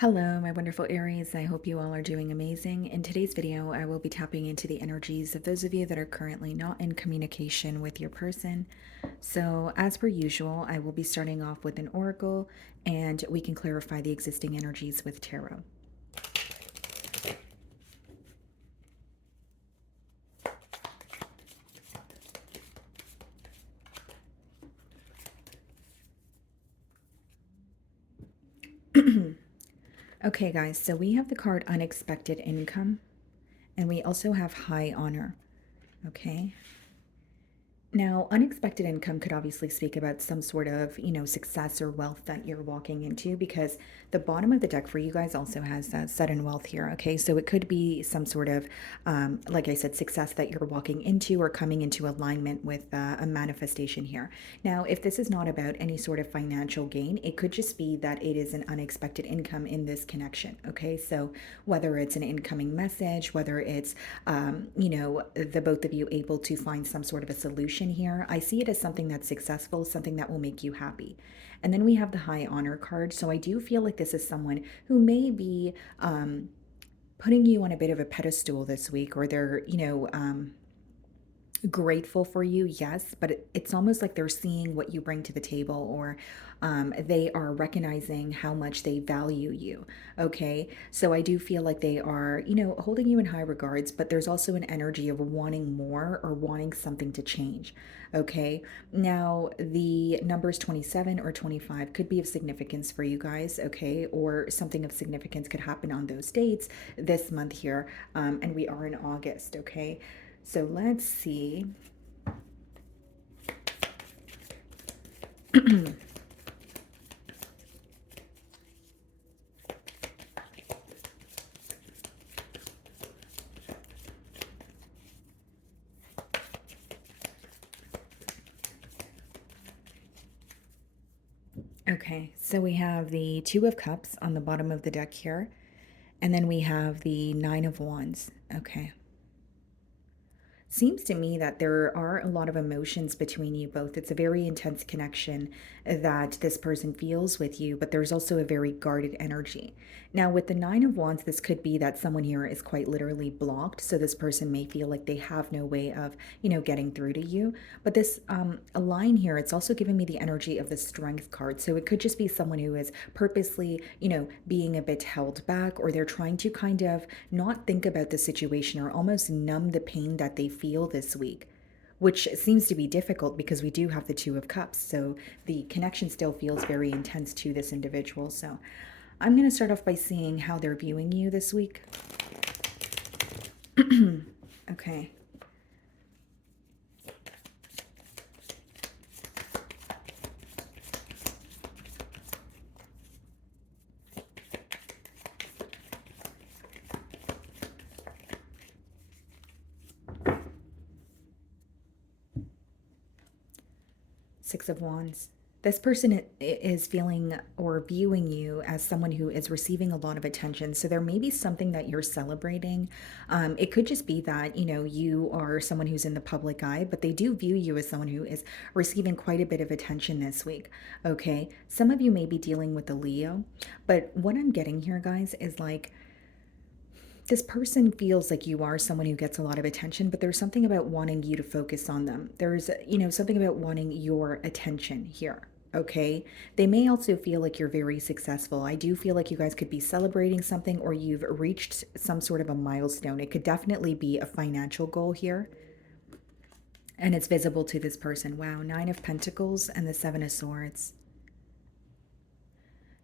Hello, my wonderful Aries. I hope you all are doing amazing. In today's video, I will be tapping into the energies of those of you that are currently not in communication with your person. So, as per usual, I will be starting off with an oracle and we can clarify the existing energies with tarot. Okay, guys, so we have the card Unexpected Income and we also have High Honor. Okay. Now, unexpected income could obviously speak about some sort of, success or wealth that you're walking into because the bottom of the deck for you guys also has sudden wealth here. Okay, so it could be some sort of, like I said, success that you're walking into or coming into alignment with a manifestation here. Now, if this is not about any sort of financial gain, it could just be that it is an unexpected income in this connection. Okay, so whether it's an incoming message, whether it's, the both of you able to find some sort of a solution here. I see it as something that's successful, something that will make you happy. And then we have the High Honor card. So I do feel like this is someone who may be putting you on a bit of a pedestal this week, or they're, grateful for you, yes, but it's almost like they're seeing what you bring to the table, or they are recognizing how much they value you. Okay, so I do feel like they are, holding you in high regards, but there's also an energy of wanting more or wanting something to change. Okay, now the numbers 27 or 25 could be of significance for you guys. Okay, or something of significance could happen on those dates this month here, and we are in August. Okay, so let's see. Okay, so we have the Two of Cups on the bottom of the deck here, and then we have the Nine of Wands. Okay. Seems to me that there are a lot of emotions between you both. It's a very intense connection that this person feels with you, but there's also a very guarded energy. Now, with the Nine of Wands, this could be that someone here is quite literally blocked. So this person may feel like they have no way of, getting through to you. But this a line here, it's also giving me the energy of the Strength card. So it could just be someone who is purposely, being a bit held back, or they're trying to kind of not think about the situation or almost numb the pain that they feel this week, which seems to be difficult because we do have the Two of Cups. So the connection still feels very intense to this individual. So I'm going to start off by seeing how they're viewing you this week. Okay. Six of Wands. This person is feeling or viewing you as someone who is receiving a lot of attention. So there may be something that you're celebrating. It could just be that, you are someone who's in the public eye, but they do view you as someone who is receiving quite a bit of attention this week. Okay. Some of you may be dealing with a Leo, but what I'm getting here, guys, is like, this person feels like you are someone who gets a lot of attention, but there's something about wanting you to focus on them. There's, something about wanting your attention here. Okay. They may also feel like you're very successful. I do feel like you guys could be celebrating something, or you've reached some sort of a milestone. It could definitely be a financial goal here. And it's visible to this person. Wow. Nine of Pentacles and the Seven of Swords.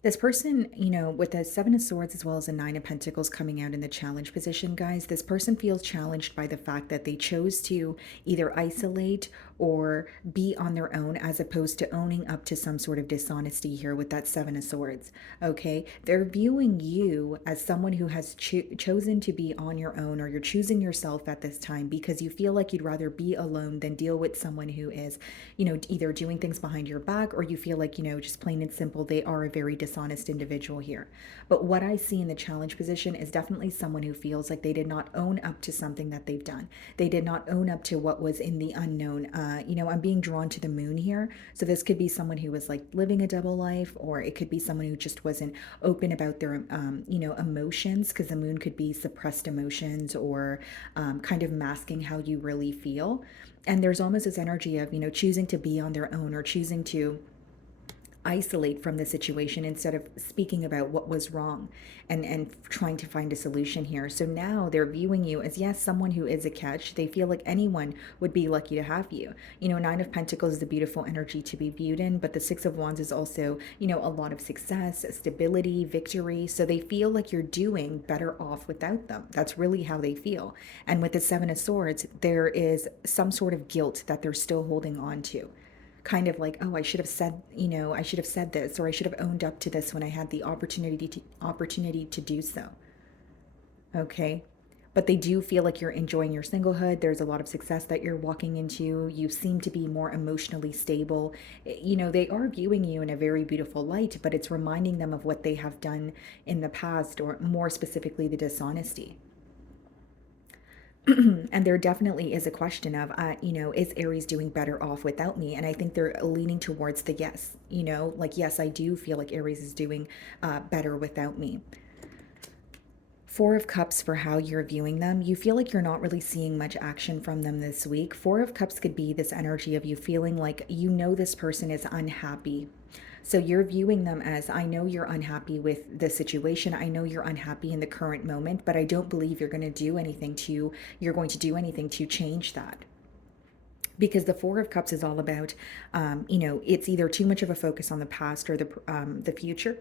This person, with the Seven of Swords as well as the Nine of Pentacles coming out in the challenge position, guys, this person feels challenged by the fact that they chose to either isolate or be on their own, as opposed to owning up to some sort of dishonesty here with that Seven of Swords. Okay, they're viewing you as someone who has chosen to be on your own, or you're choosing yourself at this time because you feel like you'd rather be alone than deal with someone who is, either doing things behind your back, or you feel like, just plain and simple, they are a very dishonest individual here. But what I see in the challenge position is definitely someone who feels like they did not own up to something that they've done. They did not own up to what was in the unknown I'm being drawn to the moon here. So this could be someone who was like living a double life, or it could be someone who just wasn't open about their, emotions, because the moon could be suppressed emotions or kind of masking how you really feel. And there's almost this energy of, choosing to be on their own or choosing to isolate from the situation instead of speaking about what was wrong and trying to find a solution here. So now they're viewing you as, yes, someone who is a catch. They feel like anyone would be lucky to have you. Nine of Pentacles is a beautiful energy to be viewed in, but the Six of Wands is also, a lot of success, stability, victory. So they feel like you're doing better off without them. That's really how they feel. And with the Seven of Swords, there is some sort of guilt that they're still holding on to, kind of like, oh, I should have said this, or I should have owned up to this when I had the opportunity to do so. Okay. But they do feel like you're enjoying your singlehood. There's a lot of success that you're walking into. You seem to be more emotionally stable. They are viewing you in a very beautiful light, but it's reminding them of what they have done in the past, or more specifically, the dishonesty. And there definitely is a question of, is Aries doing better off without me? And I think they're leaning towards the yes, like, yes, I do feel like Aries is doing better without me. Four of Cups for how you're viewing them. You feel like you're not really seeing much action from them this week. Four of Cups could be this energy of you feeling like this person is unhappy. So you're viewing them as, I know you're unhappy with the situation. I know you're unhappy in the current moment, but I don't believe you're going to do anything to change that. Because the Four of Cups is all about, it's either too much of a focus on the past or the future.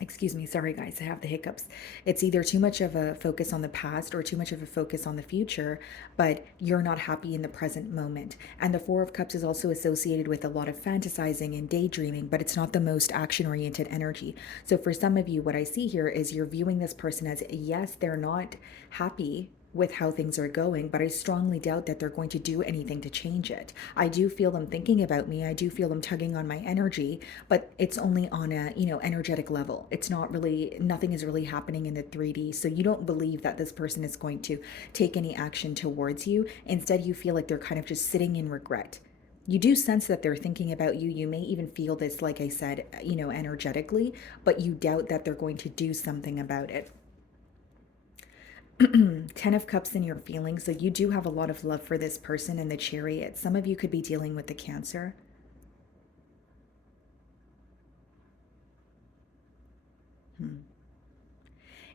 Excuse me, sorry guys, I have the hiccups. It's either too much of a focus on the past or too much of a focus on the future, but you're not happy in the present moment. And the Four of Cups is also associated with a lot of fantasizing and daydreaming, but it's not the most action-oriented energy. So for some of you, what I see here is you're viewing this person as, yes, they're not happy with how things are going, but I strongly doubt that they're going to do anything to change it. I do feel them thinking about me. I do feel them tugging on my energy, but it's only on a, energetic level. It's not really, nothing is really happening in the 3D. So you don't believe that this person is going to take any action towards you. Instead, you feel like they're kind of just sitting in regret. You do sense that they're thinking about you. You may even feel this, like I said, energetically, but you doubt that they're going to do something about it. 10 of Cups in your feelings. So you do have a lot of love for this person in the Chariot. Some of you could be dealing with the Cancer.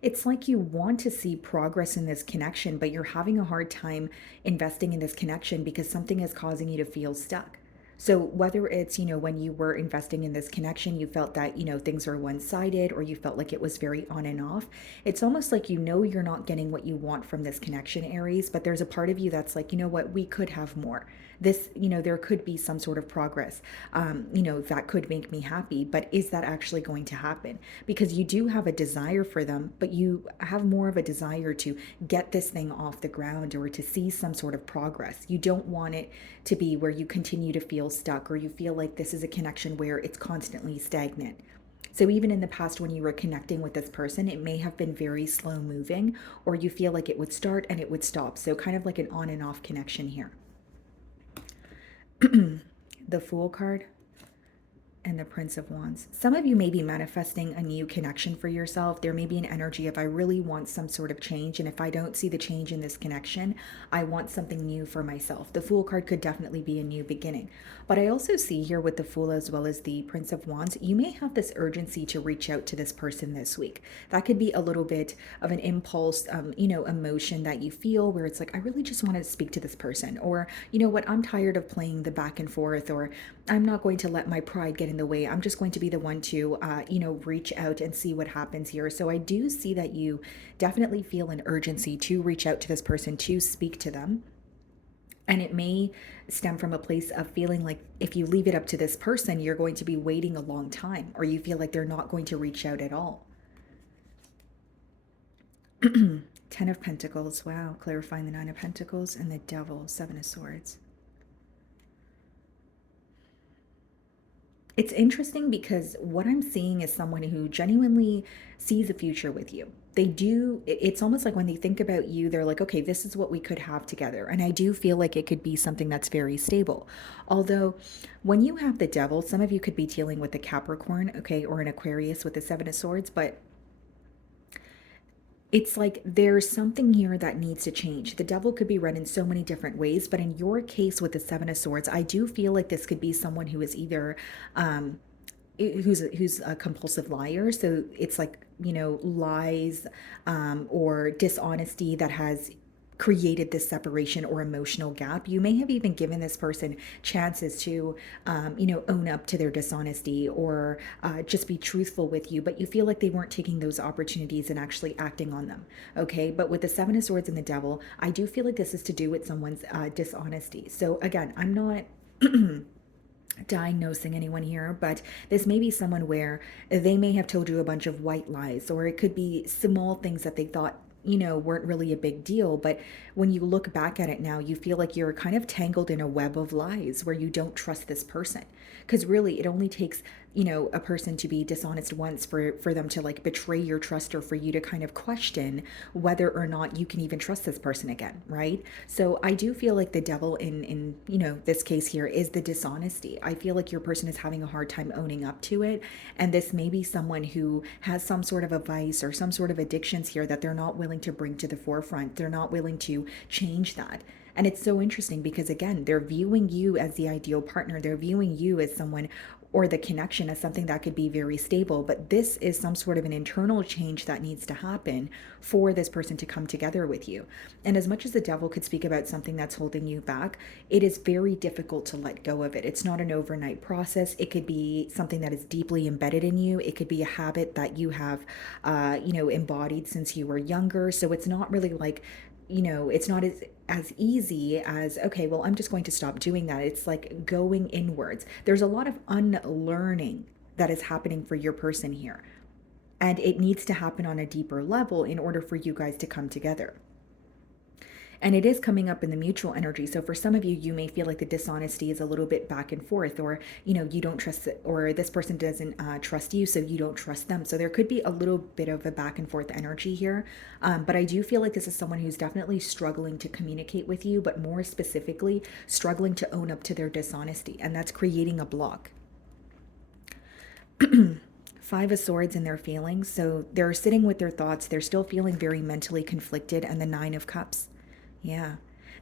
It's like you want to see progress in this connection, but you're having a hard time investing in this connection because something is causing you to feel stuck. So whether it's, when you were investing in this connection, you felt that, things were one-sided, or you felt like it was very on and off. It's almost like, you're not getting what you want from this connection, Aries, but there's a part of you that's like, what, we could have more. This, there could be some sort of progress, that could make me happy, but is that actually going to happen? Because you do have a desire for them, but you have more of a desire to get this thing off the ground or to see some sort of progress. You don't want it to be where you continue to feel stuck, or you feel like this is a connection where it's constantly stagnant. So even in the past, when you were connecting with this person, it may have been very slow moving, or you feel like it would start and it would stop. So kind of like an on and off connection here. The Fool card and the Prince of Wands. Some of you may be manifesting a new connection for yourself. There may be an energy of, I really want some sort of change, and if I don't see the change in this connection, I want something new for myself. The Fool card could definitely be a new beginning. But I also see here with the Fool as well as the Prince of Wands, you may have this urgency to reach out to this person this week. That could be a little bit of an impulse, emotion that you feel where it's like, I really just want to speak to this person, or, what, I'm tired of playing the back and forth, or I'm not going to let my pride get in the way. I'm just going to be the one to, reach out and see what happens here. So I do see that you definitely feel an urgency to reach out to this person, to speak to them. And it may stem from a place of feeling like if you leave it up to this person, you're going to be waiting a long time, or you feel like they're not going to reach out at all. 10 of Pentacles. Wow. Clarifying the 9 of Pentacles and the Devil, 7 of Swords. It's interesting because what I'm seeing is someone who genuinely sees a future with you. They do, it's almost like when they think about you, they're like, okay, this is what we could have together. And I do feel like it could be something that's very stable. Although, when you have the devil, some of you could be dealing with a Capricorn, okay, or an Aquarius with the Seven of Swords, but it's like there's something here that needs to change. The devil could be read in so many different ways, but in your case with the Seven of Swords, I do feel like this could be someone who is either um, who's a compulsive liar. So it's like, lies or dishonesty that has created this separation or emotional gap. You may have even given this person chances to, own up to their dishonesty or just be truthful with you, but you feel like they weren't taking those opportunities and actually acting on them. Okay. But with the Seven of Swords and the devil, I do feel like this is to do with someone's dishonesty. So again, I'm not diagnosing anyone here, but this may be someone where they may have told you a bunch of white lies, or it could be small things that they thought, weren't really a big deal. But when you look back at it now, you feel like you're kind of tangled in a web of lies where you don't trust this person. Because really, it only takes, a person to be dishonest once for them to like betray your trust, or for you to kind of question whether or not you can even trust this person again, right? So I do feel like the devil in this case here is the dishonesty. I feel like your person is having a hard time owning up to it, and this may be someone who has some sort of a vice or some sort of addictions here that they're not willing to bring to the forefront. They're not willing to change that. And it's so interesting because, again, they're viewing you as the ideal partner. They're viewing you as someone, or the connection as something that could be very stable. But this is some sort of an internal change that needs to happen for this person to come together with you. And as much as the devil could speak about something that's holding you back, it is very difficult to let go of it. It's not an overnight process. It could be something that is deeply embedded in you. It could be a habit that you have, embodied since you were younger. So it's not really like, it's not as easy as, okay, well, I'm just going to stop doing that. It's like going inwards. There's a lot of unlearning that is happening for your person here, and it needs to happen on a deeper level in order for you guys to come together. And it is coming up in the mutual energy. So for some of you, you may feel like the dishonesty is a little bit back and forth, or, you don't trust it, or this person doesn't trust you, so you don't trust them. So there could be a little bit of a back and forth energy here. But I do feel like this is someone who's definitely struggling to communicate with you, but more specifically, struggling to own up to their dishonesty. And that's creating a block. Five of Swords in their feelings. So they're sitting with their thoughts. They're still feeling very mentally conflicted. And the Nine of Cups. Yeah.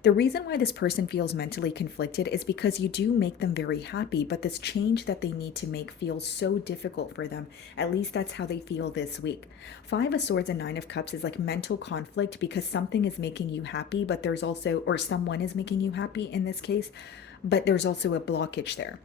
The reason why this person feels mentally conflicted is because you do make them very happy, but this change that they need to make feels so difficult for them. At least that's how they feel this week. Five of Swords and Nine of Cups is like mental conflict because something is making you happy, but there's also, or someone is making you happy in this case, but there's also a blockage there.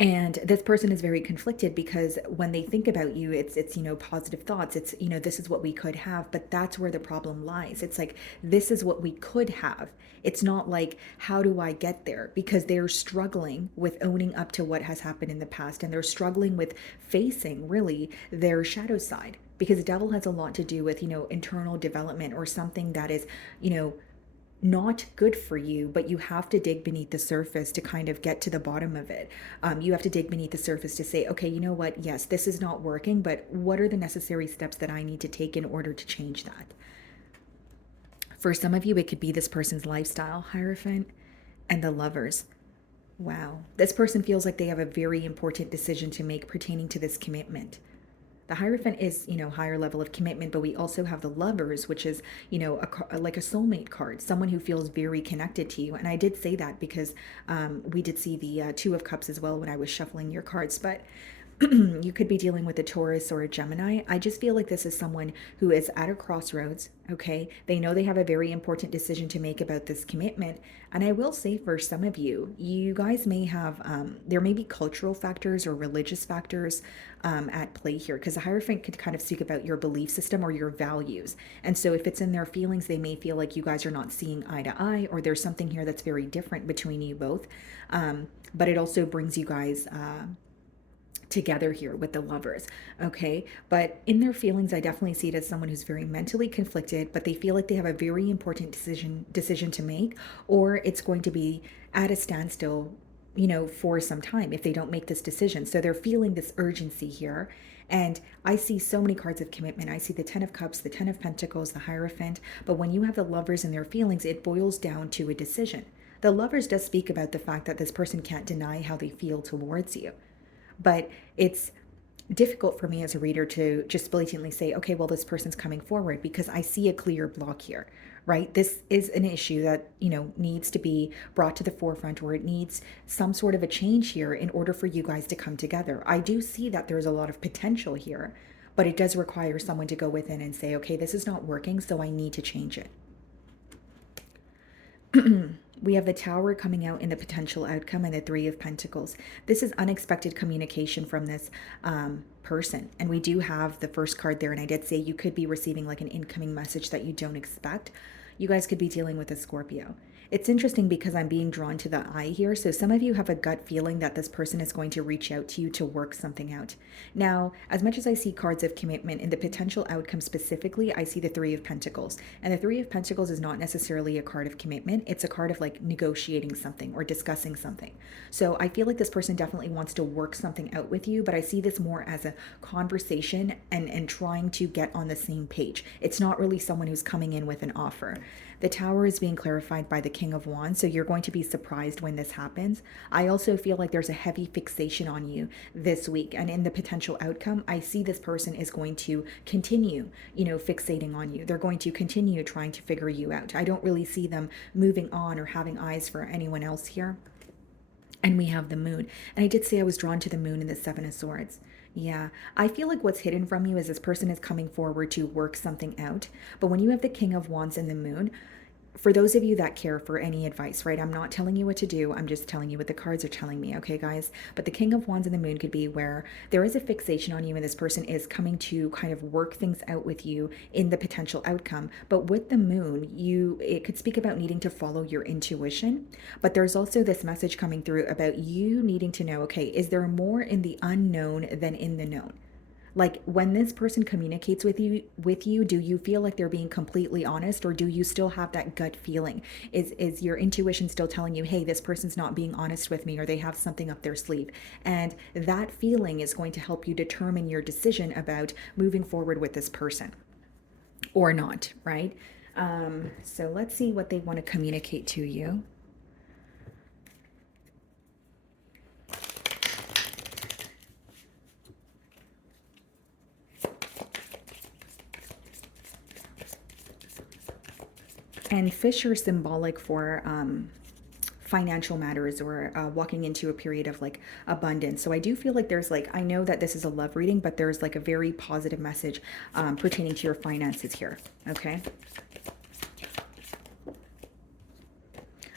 And this person is very conflicted because when they think about you, it's positive thoughts. It's, this is what we could have, but that's where the problem lies. It's like, this is what we could have. It's not like, how do I get there? Because they're struggling with owning up to what has happened in the past, and they're struggling with facing really their shadow side, because the devil has a lot to do with, internal development, or something that is, not good for you, but you have to dig beneath the surface to kind of get to the bottom of it. You have to dig beneath the surface to say, okay, you know what? Yes, this is not working, but what are the necessary steps that I need to take in order to change that? For some of you, it could be this person's lifestyle, Hierophant, and the Lovers. Wow. This person feels like they have a very important decision to make pertaining to this commitment. The Hierophant is, higher level of commitment, but we also have the Lovers, which is, like a soulmate card, someone who feels very connected to you. And I did say that because we did see the Two of Cups as well when I was shuffling your cards, but you could be dealing with a Taurus or a Gemini. I just feel like this is someone who is at a crossroads, okay? They know they have a very important decision to make about this commitment. And I will say, for some of you, you guys may have, there may be cultural factors or religious factors at play here, because the Hierophant could kind of speak about your belief system or your values. And so if it's in their feelings, they may feel like you guys are not seeing eye to eye, or there's something here that's very different between you both. But it also brings you guys together here with the Lovers, okay? But in their feelings, I definitely see it as someone who's very mentally conflicted, but they feel like they have a very important decision to make, or it's going to be at a standstill for some time if they don't make this decision. So they're feeling this urgency here. And I see so many cards of commitment. I see the 10 of Cups, the 10 of Pentacles, the Hierophant. But when you have the Lovers and their feelings, it boils down to a decision. The Lovers does speak about the fact that this person can't deny how they feel towards you. But it's difficult for me as a reader to just blatantly say, okay, well, this person's coming forward, because I see a clear block here, right? This is an issue that, needs to be brought to the forefront, or it needs some sort of a change here in order for you guys to come together. I do see that there's a lot of potential here, but it does require someone to go within and say, okay, this is not working, so I need to change it. We have the Tower coming out in the potential outcome, and the Three of Pentacles. This is unexpected communication from this person. And we do have the first card there. And I did say you could be receiving like an incoming message that you don't expect. You guys could be dealing with a Scorpio. It's interesting because I'm being drawn to the eye here. So some of you have a gut feeling that this person is going to reach out to you to work something out. Now, as much as I see cards of commitment, in the potential outcome specifically, I see the Three of Pentacles. And the Three of Pentacles is not necessarily a card of commitment. It's a card of like negotiating something or discussing something. So I feel like this person definitely wants to work something out with you, but I see this more as a conversation and trying to get on the same page. It's not really someone who's coming in with an offer. The Tower is being clarified by the King of Wands, so you're going to be surprised when this happens. I also feel like there's a heavy fixation on you this week, and in the potential outcome, I see this person is going to continue, fixating on you. They're going to continue trying to figure you out. I don't really see them moving on or having eyes for anyone else here. And we have the Moon. And I did say I was drawn to the Moon and the Seven of Swords. Yeah, I feel like what's hidden from you is this person is coming forward to work something out. But when you have the King of Wands and the Moon, for those of you that care for any advice, right? I'm not telling you what to do. I'm just telling you what the cards are telling me, okay, guys? But the King of Wands and the Moon could be where there is a fixation on you and this person is coming to kind of work things out with you in the potential outcome. But with the Moon, it could speak about needing to follow your intuition. But there's also this message coming through about you needing to know, okay, is there more in the unknown than in the known? Like when this person communicates with you, do you feel like they're being completely honest, or do you still have that gut feeling? Is your intuition still telling you, hey, this person's not being honest with me, or they have something up their sleeve? And that feeling is going to help you determine your decision about moving forward with this person or not, right? So let's see what they want to communicate to you. And fish are symbolic for financial matters, or walking into a period of like abundance. So I do feel like there's like, I know that this is a love reading, but there's like a very positive message pertaining to your finances here. Okay.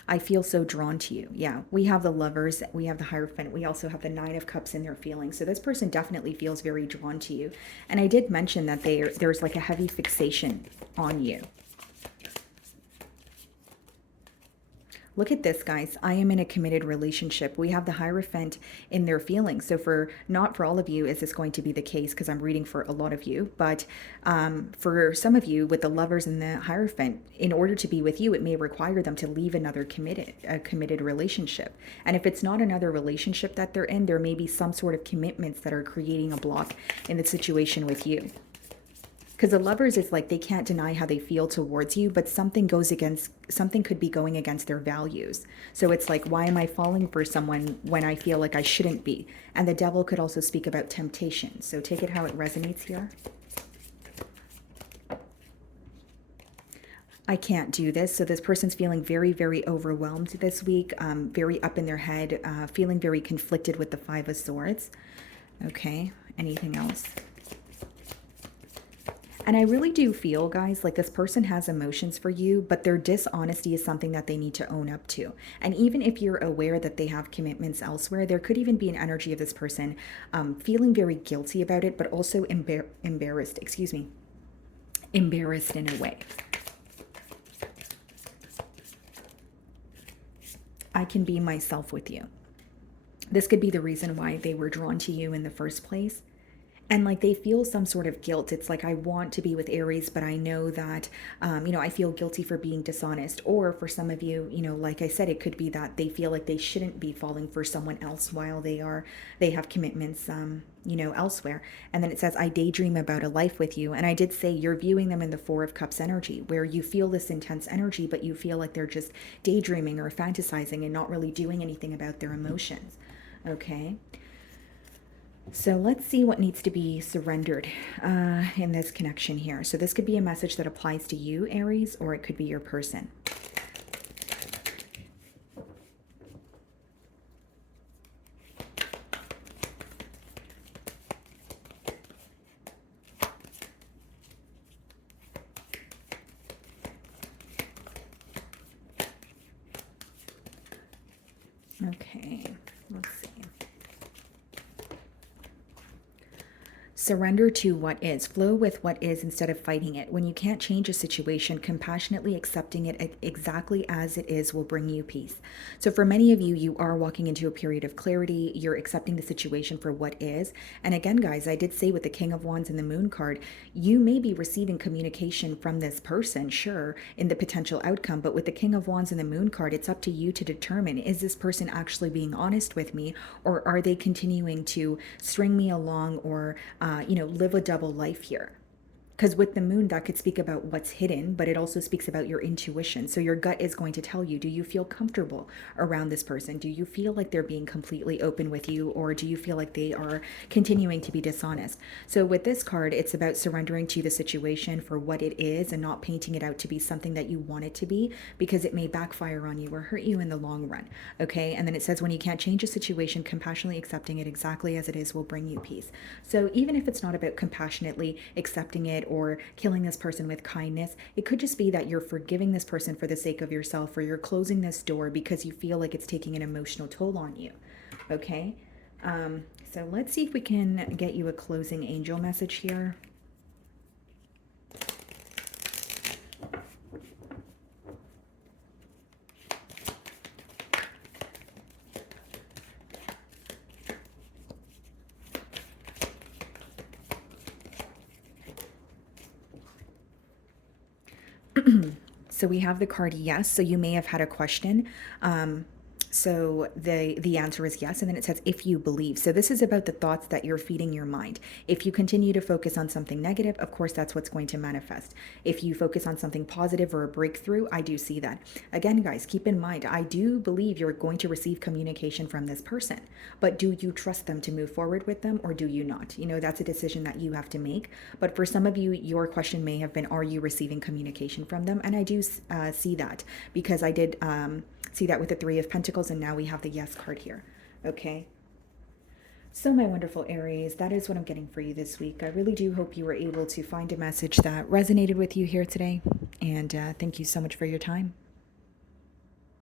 I feel so drawn to you. Yeah, we have the Lovers, we have the Hierophant, we also have the Nine of Cups in their feelings. So this person definitely feels very drawn to you. And I did mention that there's like a heavy fixation on you. Look at this, guys. I am in a committed relationship. We have the Hierophant in their feelings. So not for all of you is this going to be the case, because I'm reading for a lot of you. But for some of you with the Lovers and the Hierophant, in order to be with you, it may require them to leave a committed relationship. And if it's not another relationship that they're in, there may be some sort of commitments that are creating a block in the situation with you. Because the Lovers is like they can't deny how they feel towards you, but something could be going against their values. So it's like, why am I falling for someone when I feel like I shouldn't be? And the Devil could also speak about temptation. So take it how it resonates here. I can't do this. So this person's feeling very, very overwhelmed this week, very up in their head, feeling very conflicted with the Five of Swords. Okay, anything else? And I really do feel, guys, like this person has emotions for you, but their dishonesty is something that they need to own up to. And even if you're aware that they have commitments elsewhere, there could even be an energy of this person feeling very guilty about it, but also embarrassed in a way. I can be myself with you. This could be the reason why they were drawn to you in the first place. And like they feel some sort of guilt. It's like, I want to be with Aries, but I know that, I feel guilty for being dishonest. Or for some of you, like I said, it could be that they feel like they shouldn't be falling for someone else while they have commitments, elsewhere. And then it says, I daydream about a life with you. And I did say you're viewing them in the Four of Cups energy, where you feel this intense energy, but you feel like they're just daydreaming or fantasizing and not really doing anything about their emotions. Okay. So let's see what needs to be surrendered in this connection here. So this could be a message that applies to you, Aries, or it could be your person. Okay, let's see. Surrender to what is. Flow with what is instead of fighting it. When you can't change a situation, compassionately accepting it exactly as it is will bring you peace. So, for many of you, you are walking into a period of clarity. You're accepting the situation for what is. And again, guys, I did say with the King of Wands and the Moon card, you may be receiving communication from this person, sure, in the potential outcome. But with the King of Wands and the Moon card, it's up to you to determine, is this person actually being honest with me, or are they continuing to string me along, or live a double life here? Because with the moon, that could speak about what's hidden, but it also speaks about your intuition. So your gut is going to tell you, do you feel comfortable around this person? Do you feel like they're being completely open with you, or do you feel like they are continuing to be dishonest? So with this card, it's about surrendering to the situation for what it is and not painting it out to be something that you want it to be, because it may backfire on you or hurt you in the long run. Okay. And then it says, when you can't change a situation, compassionately accepting it exactly as it is will bring you peace. So even if it's not about compassionately accepting it or killing this person with kindness, it could just be that you're forgiving this person for the sake of yourself, or you're closing this door because you feel like it's taking an emotional toll on you. Okay. So let's see if we can get you a closing angel message here. So we have the card yes. So you may have had a question. So the answer is yes, and then it says if you believe. So this is about the thoughts that you're feeding your mind. If you continue to focus on something negative, of course that's what's going to manifest. If you focus on something positive or a breakthrough, I do see that. Again, guys, keep in mind, I do believe you're going to receive communication from this person, but do you trust them to move forward with them, or do you not? That's a decision that you have to make. But for some of you, your question may have been, are you receiving communication from them? And I do see that, because I did see that with the Three of Pentacles, and now we have the yes card here. Okay. So my wonderful Aries, that is what I'm getting for you this week. I really do hope you were able to find a message that resonated with you here today. And thank you so much for your time.